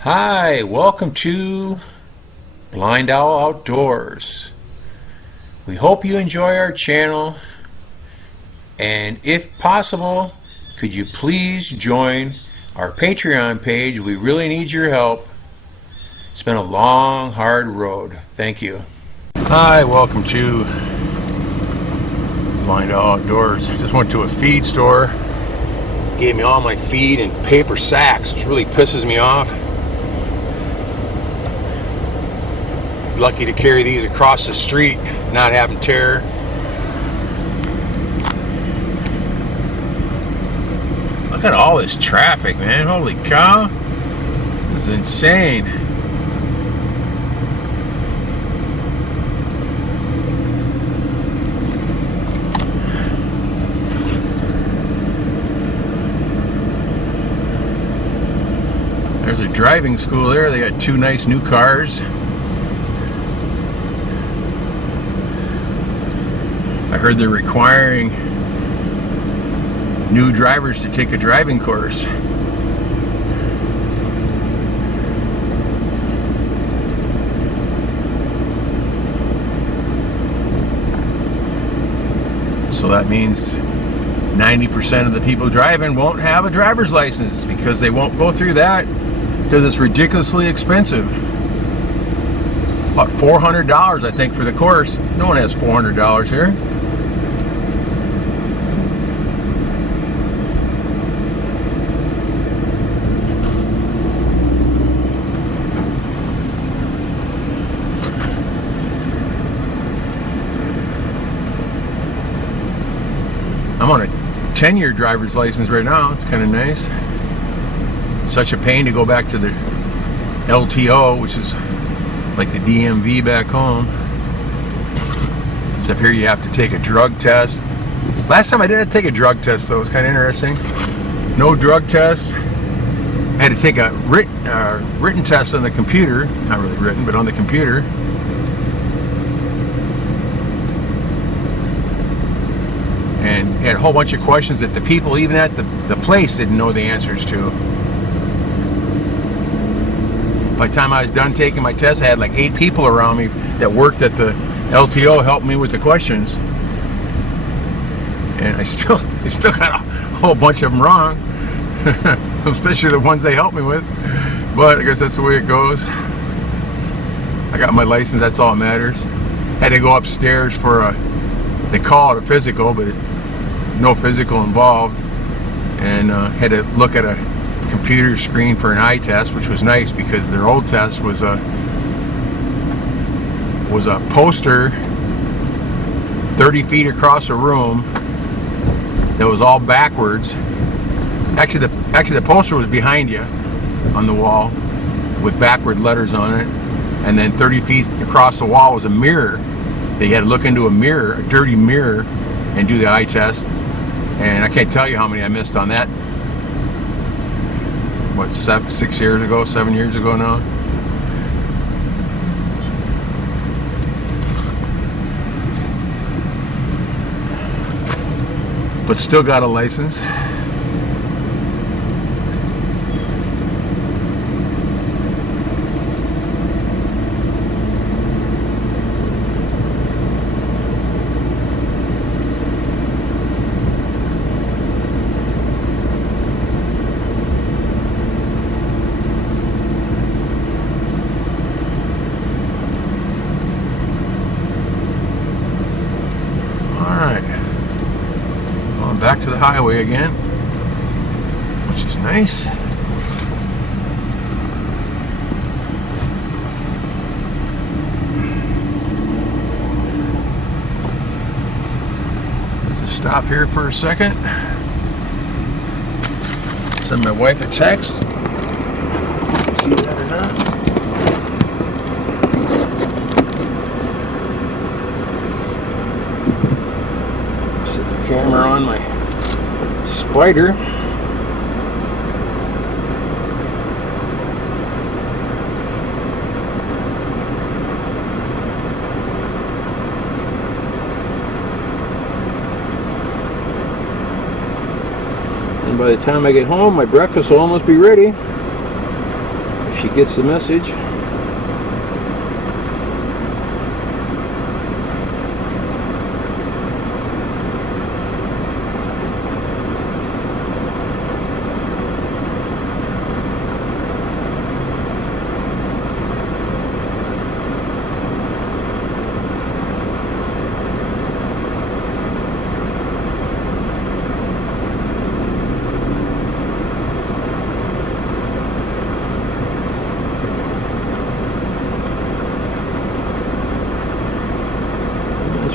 Hi, welcome to BlindOwl Outdoors. We hope you enjoy our channel, and if possible, could you please join our Patreon page? We really need your help. It's been a long, hard road. Thank you. Hi, welcome to BlindOwl Outdoors. Just went to a feed store. Gave me all my feed in paper sacks, which really pisses me off. Lucky to carry these across the street, not have them tear. Look at all this traffic, man. Holy cow. This is insane. There's a driving school there. They got two nice new cars. I heard they're requiring new drivers to take a driving course. So that means 90% of the people driving won't have a driver's license because they won't go through that because it's ridiculously expensive. About $400, I think, for the course. No one has $400 here. I'm on a 10-year driver's license right now. It's kind of nice. Such a pain to go back to the LTO, which is like the DMV back home. Except here you have to take a drug test. Last time I did take a drug test, though. It was kind of interesting. No drug test. I had to take a written test on the computer. Not really written, but on the computer. And it had a whole bunch of questions that the people, even at the place, didn't know the answers to. By the time I was done taking my test, I had like 8 people around me that worked at the LTO helped me with the questions. And I still got a whole bunch of them wrong. Especially the ones they helped me with. But I guess that's the way it goes. I got my license, that's all that matters. Had to go upstairs for they call it a physical, but no physical involved. And had to look at a computer screen for an eye test, which was nice because their old test was a poster 30 feet across a room that was all backwards. Actually the poster was behind you on the wall with backward letters on it, and then 30 feet across the wall was a mirror. They had to look into a mirror, a dirty mirror, and do the eye test. And I can't tell you how many I missed on that. What, 7 years ago now? But still got a license. Back to the highway again, which is nice. Just stop here for a second. Send my wife a text. See that or not? Set the camera on my spider. And by the time I get home, my breakfast will almost be ready. If she gets the message.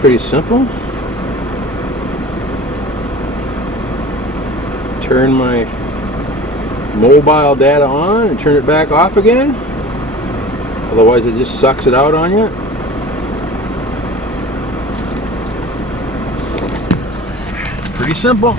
Pretty simple. Turn my mobile data on and turn it back off again. Otherwise it just sucks it out on you. Pretty simple.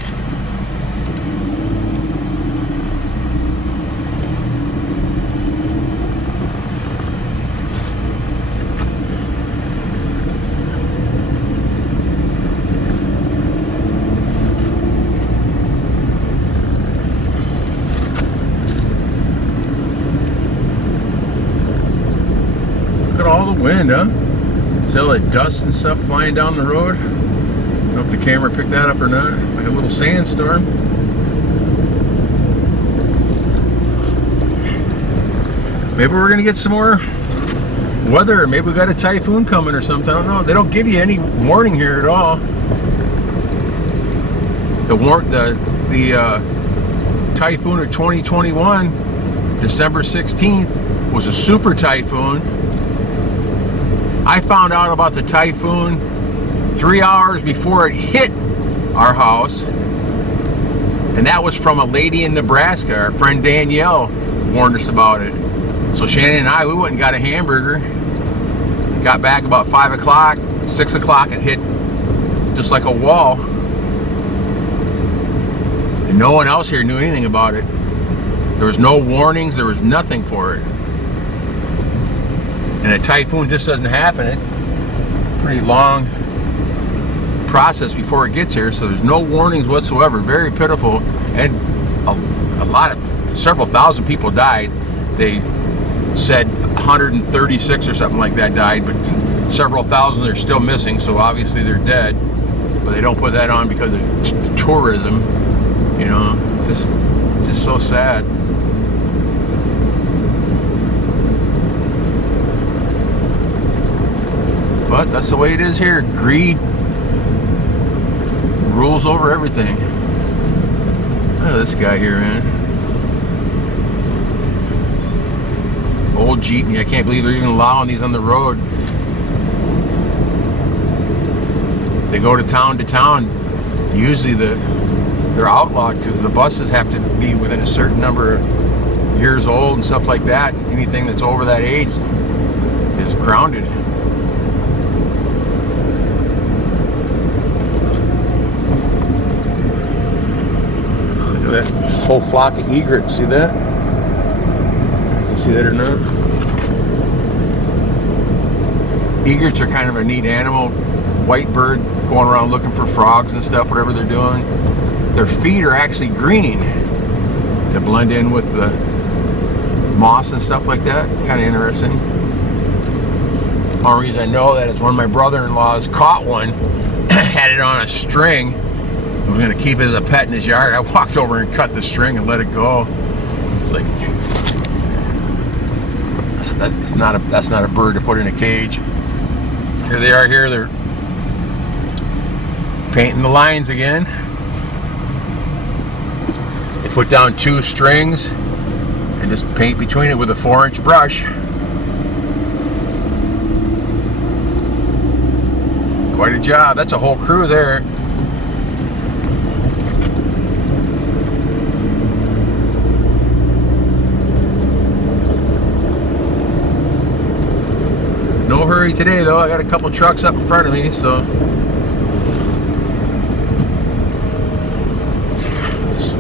All the wind, huh? See all that dust and stuff flying down the road? I don't know if the camera picked that up or not. Like a little sandstorm. Maybe we're gonna get some more weather. Maybe we got a typhoon coming or something. I don't know. They don't give you any warning here at all. The typhoon of 2021, December 16th, was a super typhoon. I found out about the typhoon 3 hours before it hit our house, and that was from a lady in Nebraska. Our friend Danielle warned us about it. So Shannon and I, we went and got a hamburger, got back about 5 o'clock, 6 o'clock, it hit just like a wall, and no one else here knew anything about it. There was no warnings, there was nothing for it. And a typhoon just doesn't happen. It's a pretty long process before it gets here, so there's no warnings whatsoever. Very pitiful, and several thousand people died. They said 136 or something like that died, but several thousand are still missing, so obviously they're dead. But they don't put that on because of tourism. You know, it's just so sad. But that's the way it is here. Greed rules over everything. Look at this guy here, man. Old jeepney. I can't believe they're even allowing these on the road. They go to town. Usually they're outlawed because the buses have to be within a certain number of years old and stuff like that. Anything that's over that age is grounded. That whole flock of egrets, see that? You see that or not? Egrets are kind of a neat animal. White bird going around looking for frogs and stuff, whatever they're doing. Their feet are actually greening to blend in with the moss and stuff like that. Kind of interesting. The only reason I know that is when my brother-in-law's caught one, had it on a string. I was going to keep it as a pet in his yard. I walked over and cut the string and let it go. It's like, that's not a bird to put in a cage. Here they are here. They're painting the lines again. They put down 2 strings and just paint between it with a 4-inch brush. Quite a job. That's a whole crew there. No hurry today though. I got a couple trucks up in front of me, so just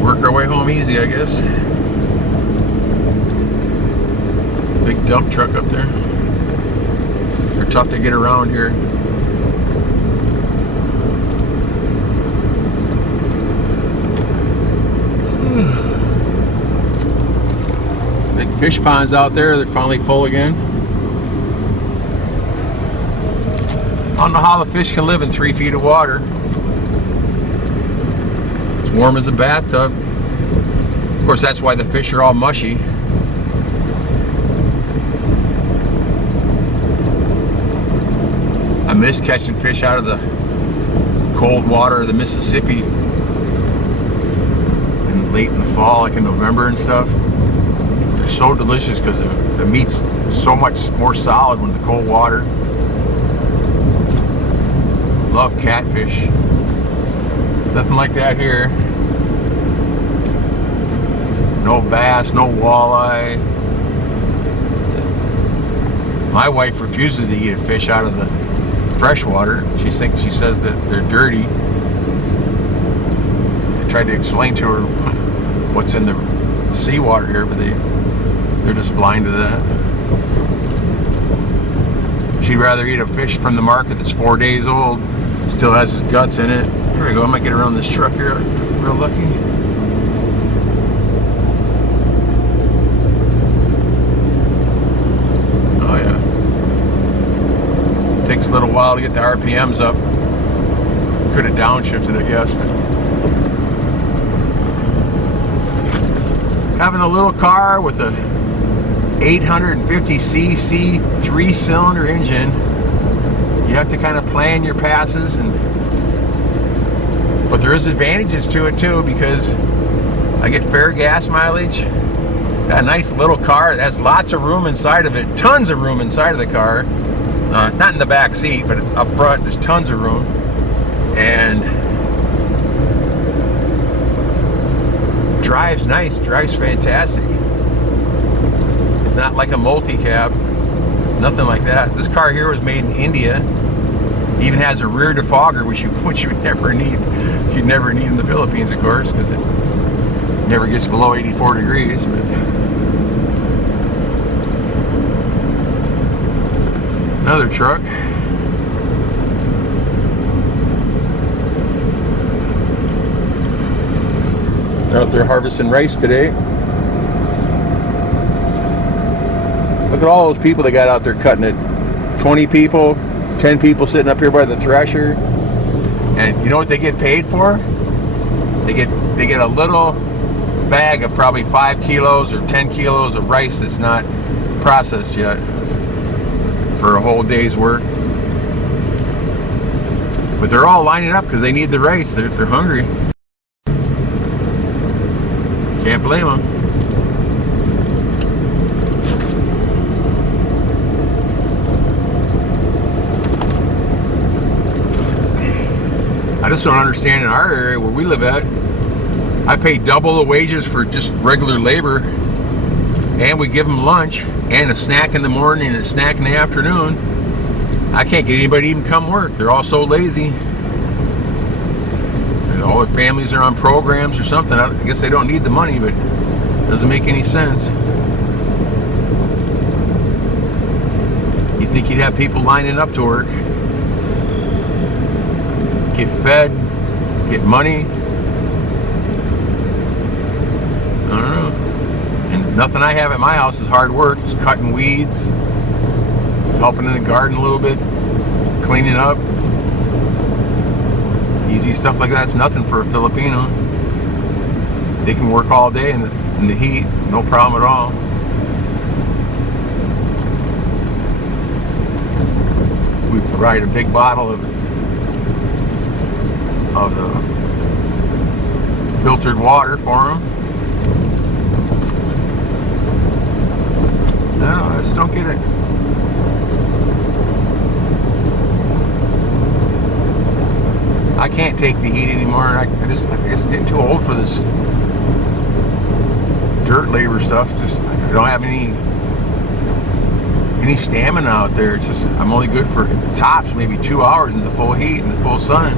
work our way home easy, I guess. Big dump truck up there. They're tough to get around here. Fish ponds out there, they're finally full again. I don't know how the fish can live in 3 feet of water. It's warm as a bathtub. Of course, that's why the fish are all mushy. I miss catching fish out of the cold water of the Mississippi and late in the fall, like in November and stuff. They're so delicious because the meat's so much more solid when the cold water. Love catfish. Nothing like that here. No bass, no walleye. My wife refuses to eat a fish out of the freshwater. She says that they're dirty. I tried to explain to her what's in the seawater here, but they're just blind to that. She'd rather eat a fish from the market that's 4 days old, still has his guts in it. Here we go. I might get around this truck here. Real lucky. Oh yeah. Takes a little while to get the RPMs up. Could have downshifted, I guess. But having a little car with a 850cc 3-cylinder engine, you have to kind of plan your passes, but there is advantages to it too, because I get fair gas mileage. Got a nice little car that has lots of room inside of it, tons of room inside of the car. Not in the back seat, but up front there's tons of room, and drives nice, drives fantastic. It's not like a multi-cab, nothing like that. This car here was made in India. Even has a rear defogger, which you would never need. You'd never need in the Philippines, of course, because it never gets below 84 degrees. But another truck. They're out there harvesting rice today. Look at all those people they got out there cutting it. 20 people, 10 people sitting up here by the thresher. And you know what they get paid for? They get a little bag of probably 5 kilos or 10 kilos of rice that's not processed yet for a whole day's work. But they're all lining up because they need the rice. They're hungry. Can't blame them. I just don't understand in our area where we live at. I pay double the wages for just regular labor, and we give them lunch and a snack in the morning and a snack in the afternoon. I can't get anybody to even come work. They're all so lazy. All their families are on programs or something. I guess they don't need the money, but it doesn't make any sense. You think you'd have people lining up to work, get fed, get money. I don't know. And nothing I have at my house is hard work. Just cutting weeds, helping in the garden a little bit, cleaning up. Easy stuff like that's nothing for a Filipino. They can work all day in the heat, no problem at all. We provide a big bottle of the filtered water for them. No, I just don't get it. I can't take the heat anymore. I guess I'm getting too old for this dirt labor stuff. Just I don't have any stamina out there. It's just I'm only good for tops maybe 2 hours in the full heat and the full sun.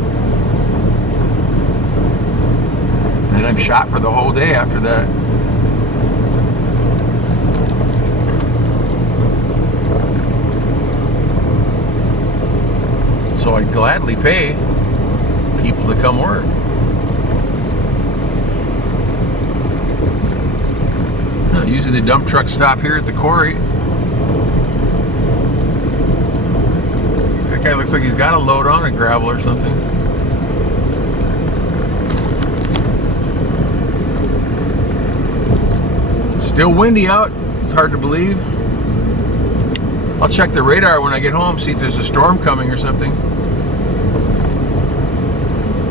And I'm shot for the whole day after that. So I'd gladly pay people to come work. Usually the dump trucks stop here at the quarry. That guy looks like he's got a load on a gravel or something. Still windy out. It's hard to believe. I'll check the radar when I get home, see if there's a storm coming or something.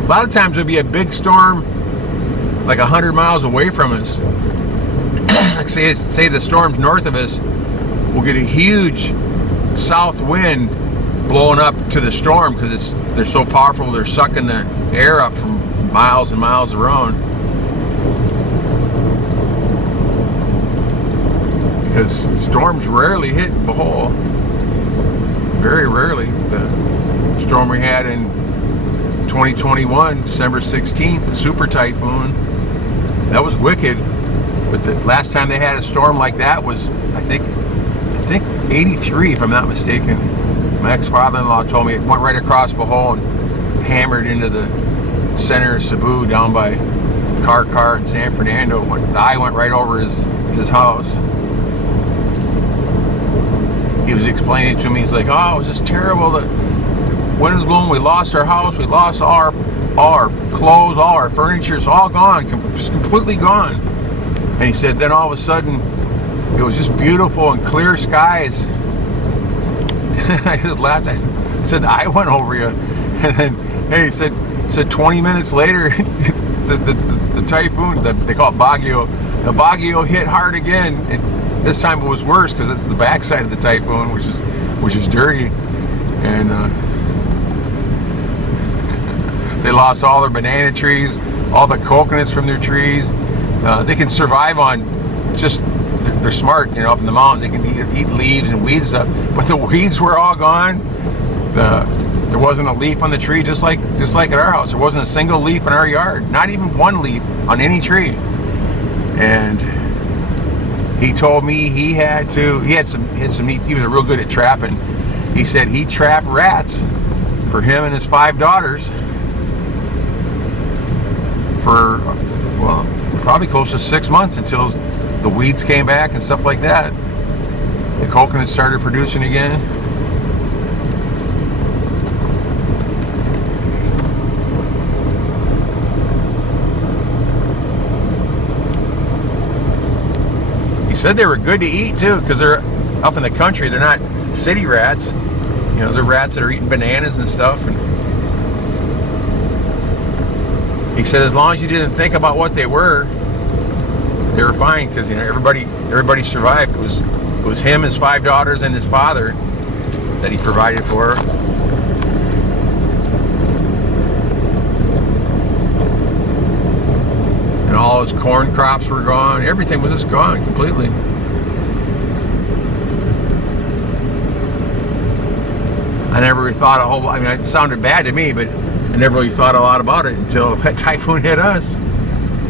A lot of times there'll be a big storm like 100 miles away from us. Like say the storm's north of us, we'll get a huge south wind blowing up to the storm because they're so powerful. They're sucking the air up from miles and miles around. Because storms rarely hit Bohol. Very rarely. The storm we had in 2021, December 16th, the super typhoon, that was wicked. But the last time they had a storm like that was, I think 83, if I'm not mistaken. My ex-father-in-law told me it went right across Bohol and hammered into the center of Cebu down by Car in San Fernando. The eye went right over his house. He was explaining it to me. He's like, "Oh, it was just terrible. The wind was blowing. We lost our house. We lost all our clothes, all our furniture. It's all gone, just completely gone." And he said, then all of a sudden, it was just beautiful and clear skies. I just laughed. I said, "I went over you." And then, hey, he said 20 minutes later, the typhoon, they call it Baguio, the Baguio hit hard again. This time it was worse because it's the backside of the typhoon, which is dirty, and they lost all their banana trees, all the coconuts from their trees. They can survive on just, they're smart, up in the mountains. They can eat leaves and weeds up, but the weeds were all gone. There wasn't a leaf on the tree, just like at our house. There wasn't a single leaf in our yard, not even one leaf on any tree. And he told me he had some neat, he was real good at trapping. He said he trapped rats for him and his 5 daughters for, well, probably close to 6 months until the weeds came back and stuff like that. The coconuts started producing again. He said they were good to eat too, because they're up in the country. They're not city rats. They're rats that are eating bananas and stuff. And he said as long as you didn't think about what they were fine, because everybody survived. It was him, his 5 daughters, and his father that he provided for. And all his corn crops were gone. Everything was just gone completely. I never really thought it sounded bad to me, but I never really thought a lot about it until that typhoon hit us.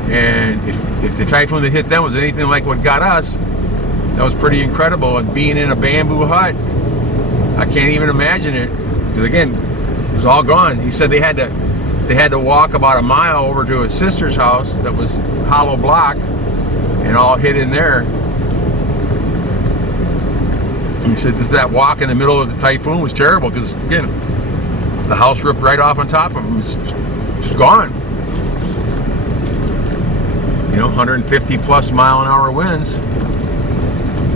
And if the typhoon that hit them was anything like what got us, that was pretty incredible. And being in a bamboo hut, I can't even imagine it. Because again, it was all gone. He said they had to walk about a mile over to his sister's house that was hollow block and all hid in there. He said that walk in the middle of the typhoon was terrible because, again, the house ripped right off on top of him. It's just gone. 150 plus mile an hour winds.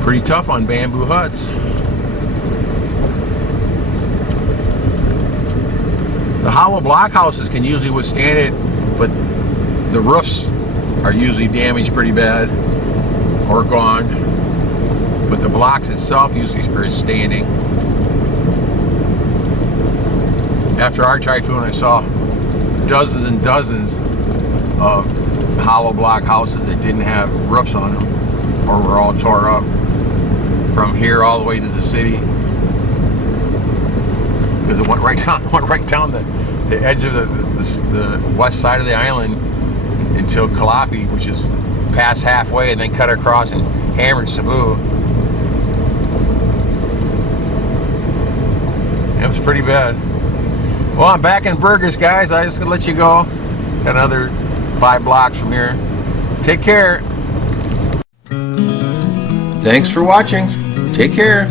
Pretty tough on bamboo huts. The hollow block houses can usually withstand it, but the roofs are usually damaged pretty bad or gone. But the blocks itself usually are standing. After our typhoon, I saw dozens and dozens of hollow block houses that didn't have roofs on them or were all tore up from here all the way to the city, because it went right down the edge of the west side of the island until Calapi, which is past halfway, and then cut across and hammered Cebu. It was pretty bad. Well, I'm back in Burgess, guys. I just gonna let you go. Got another 5 blocks from here. Take care. Thanks for watching. Take care.